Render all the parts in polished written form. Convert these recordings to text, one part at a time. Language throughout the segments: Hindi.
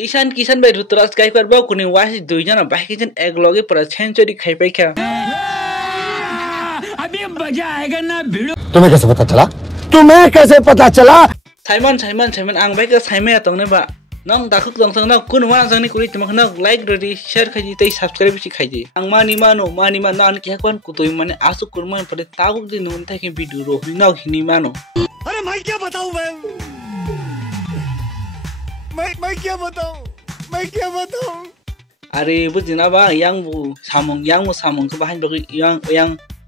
ईशान किशन भाई ऋतुराज गायकवाड बाउ कुनै वासी दुईजना बाँकी छन् एक लगे पर सेन्चुरी खाइपाइख्या। अभी मजा आएगा ना भिडो। तुम्हें कैसे पता चला? तुम्हें कैसे पता चला? साइमन आं बाइक साइमे तंगने बा नंग दाखुक दंसंग न कुन मा जंगनि कुरि तमख न लाइक रेडी शेयर खाइजि तै सब्सक्राइब सि खाइजि आं मानि मानो न के कोन कुतोइ माने आसु कुरमन परे ताबुक दिन न थाके भिडियो रो न हिनि मानो। अरे मैं क्या बताऊं मैं क्या बताऊं अरे बुजिना बा यांग सामंग को बाहाय बगै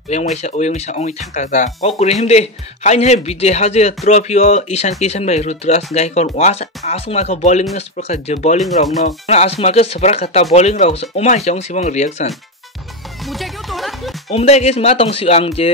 yang waisa ongi thangkata ko kuri himde hain he bije haje trophy o Ishan Kishan bai Ruturaj Gaikwad was asuma ka bowling nes praka je bowling rok no asuma ka sabra kata bowling rok umai jong sibang reaction मुझे क्यों तोड़ा umdai guys ma tong si ang je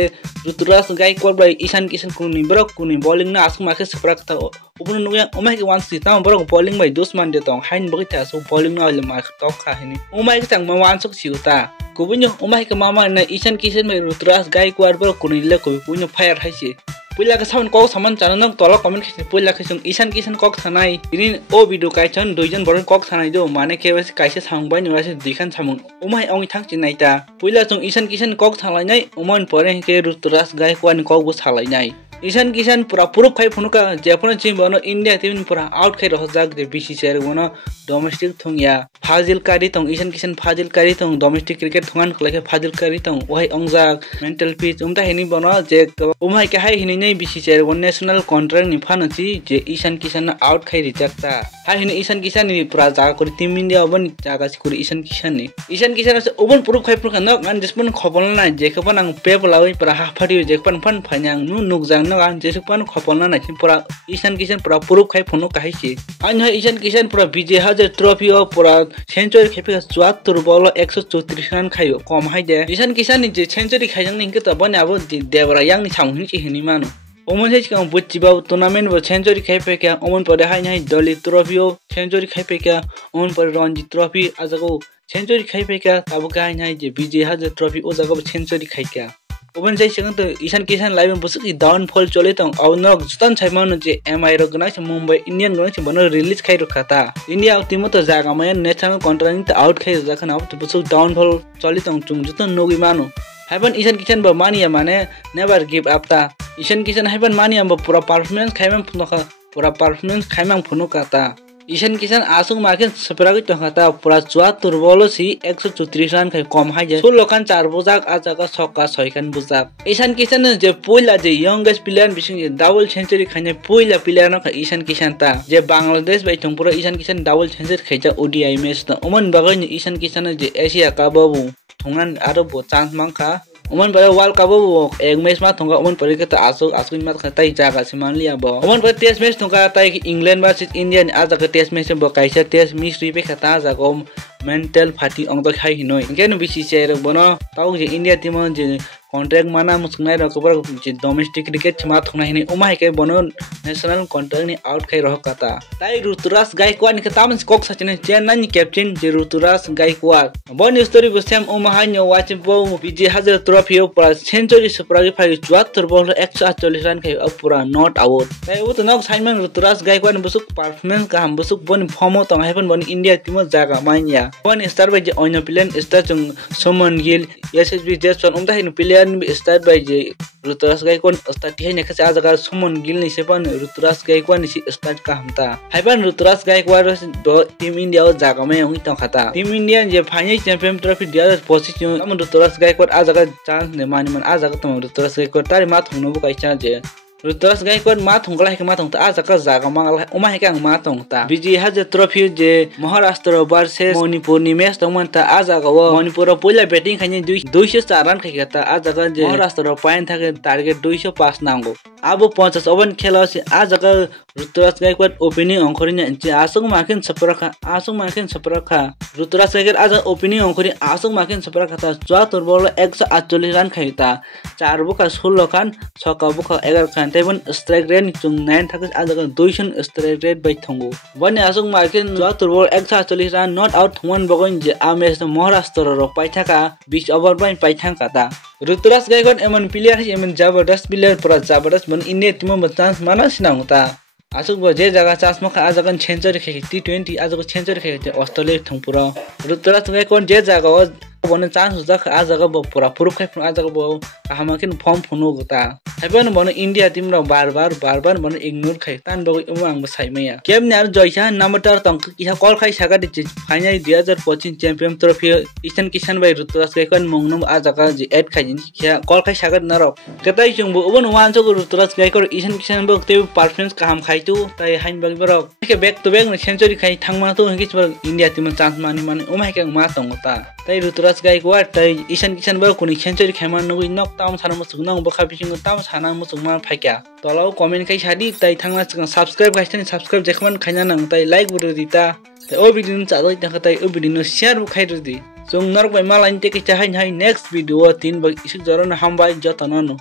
Ruturaj Gaikwad bai Ishan Kishan kuni brok kuni bowling na asuma ka sabra kata upun nu yang umai ke wan si tam brok bowling bai dusman de tong hain bagi ta so bowling na le ma tok kha hini umai ka tang ma wan sok siuta kubunya umai ke mama na Ishan Kishan bai Ruturaj Gaikwad bro kunile ko punya fire haisi puila ka saman ko saman chanang tola comment khisi puila ka sung Ishan Kishan kok thanai ini o video kai chan duijan boron kok thanai do mane ke wes kaise sangbai ni wase dikhan samung umai ongi thang chinai ta puila sung Ishan Kishan kok thanglai nai umon pore ke Ruturaj Gaikwad kok bu salai nai Ishan Kishan pura puruk khai phunuka Japan chim bono India team pura out khai rohjak de BCCI bono domestic thongya Fazil Kari tong Ishan Kishan Fazil Kari tong domestic cricket thongan khlake Fazil Kari tong ohai ongjak mental pitch umta hini bono je umai ke hai hini nei BCCI bon national contract ni phanachi je Ishan Kishan out khai rijakta hai hini Ishan Kishan ni pura jaga kori team India bon jaga sikuri Ishan Kishan se ubon puruk khai puruk no an dispon khobol na je khapan ang pe bolawai pura ha phari je khapan phan phanyang nu nukjang an jesukpan khopolna na pura Ishan Kishan pura puruk khai phono kaisi an Ishan Kishan pura bije haje trophy o pura century khepe 74 ball 134 run khayo kom hai de Ishan Kishan ni je century khaijang ni ke ta bani abo devra yang ni samhni chi hini mano omon je kam buchi ba tournament bo century khepe kya omon pore hai nai doli trophy o century khepe kya omon pore ranji trophy ajago century khepe kya tabu kai nai je bije haje trophy o jago century khai kya Open say second to Ishan Kishan live busuk downfall chole tong aunok jutan chaimano je MI ro gna Mumbai Indian gna bono release khai ro khata India timo to jaga ma national contract ta out khai jakhan out busuk downfall chole tong chung jutan nogi mano haban Ishan Kishan ba mania mane never give up ta Ishan Kishan haban mania ba pura performance khaimang phuno kata Ishan Kishan asung makin seperagi tongkata pura 74 bolo si 134 run khai kom hai je sulokan 4 bujak ajaga sokka 6 kan bujak Ishan Kishan je puila je youngest player bising je double century khane puila player no Ishan Kishan ta je Bangladesh bai thongpura Ishan Kishan double century khaija ODI match ta omon bagai ni Ishan Kishan je Asia Cup bu thongan aro bo chance mangkha Oman pada World Cup bo ek match ma thongka oman pare ka ta asuk ma tai jaga se man liya bo oman pada test match thongka tai England versus India ni aja ka test match bo kaisa test mystery pe khata jago mental fatigue ong to khai hinoi ingken BCCI ro bono tau je India team je contract mana musngai ro kobar je domestic cricket chma thongna hini umai ke bono national contract ni out khai ro kata tai Ruturaj Gaikwad ni kata man kok sachine Chennai ni captain je Ruturaj Gaikwad bon story bo sam umai no watch bo bije hajar trophy pura century supragi phai 74 ball 148 run khai pura not out tai u to nok saimang Ruturaj Gaikwad busuk performance ka ham busuk bon form tong hai bon India team jaga mania bon star by je oino plan star chung Suman Gill SSB Jason umta hin player start by je Ruturaj Gaikwad start hai ne khasa jaga Suman Gill ni sepan Ruturaj Gaikwad ni start ka hamta haiban Ruturaj Gaikwad do team India jaga mai ong tong khata team India je final champion trophy dia position am Ruturaj Gaikwad a jaga chance ne mani man a jaga tom Ruturaj Gaikwad tari ma thongno bu kaisa je Ruturaj Gaikwad ma thongla hai ma thongta a jaga mangal umai kang ma thongta biji haje trophy je Maharashtra versus Manipur ni match tongmanta a jaga wo Manipur poila batting khani 204 run khaikata a jaga je Maharashtra point thake target 205 nango abo 50 over khela se a jaga Ruturaj Gaikwad opening ongkhori ni je asung makin saprakha Ruturaj Gaikwad a opening ongkhori asung makin saprakha ta 74 ball 148 run khaita 4 buka 16 khan 6 buka 11 khan tebon strike rate chung 9 thakas a jaga 200 strike rate bai thongo bani asung makin 74 ball 148 run not out thongwan bagon je a match Maharashtra ro paithaka 20 over bai paithanga ta Ruturaj Gaikwad emon player emon jabardast player pura jabardast bon India team ma chance mana sinangta आसुक बो जे जगह चान्स मखा आज गन सेन्चुरी खेके T20 आज को सेन्चुरी खेके अस्ट्रेलिया थंपुरा ऋतुराज गायकवाड जे जगह बने चान्स हुजक आज जगह बो पूरा प्रूफ खे आज जगह बो हामाकिन फॉर्म फुनो गता हैबन बने इंडिया टीम रा बार बार बने इग्नोर खे तान बो उमांग साइमया केम नार जयसा नंबर तंक किहा कॉल खाइ सागा दिच final 2025 champion trophy Ishan Kishan भाई ऋतुराज गायकवाड मंगनम आज जगह जे एड खाइ किहा कॉल खाइ सागा नरो केताइ जोंबो उबन वान जगह ऋतुराज गायकवाड ईशान किशन बो ते परफॉर्मेंस काम खाइतु ताइ हाइन बग बरो के बैक टू बैक सेंचुरी खाइ थांगमा तो हिकिस इंडिया टीम चान्स माने उमाय के मा तंगता ताइ ऋतुराज गायकवाड ताइ ईशान किशन बो कुनि सेंचुरी खाइमान नुगु नक ताम साना मुसुग नंग बखा बिसिंग ताम साना मुसुग मा फाइका तलाव कमेन्ट खाइ सादि ताइ थांगना सिगां सब्सक्राइब गाइसनि सब्सक्राइब जेखमान खाइना नंग ताइ लाइक बुरु दिता ताइ ओ भिडियो चादोइ तंग ताइ ओ भिडियो शेयर बु खाइ रुदि जों नरक बाय मालाइन टेके चाहाइन हाइ नेक्स्ट भिडियो 3 बग इसिक जरन हामबाय जतननु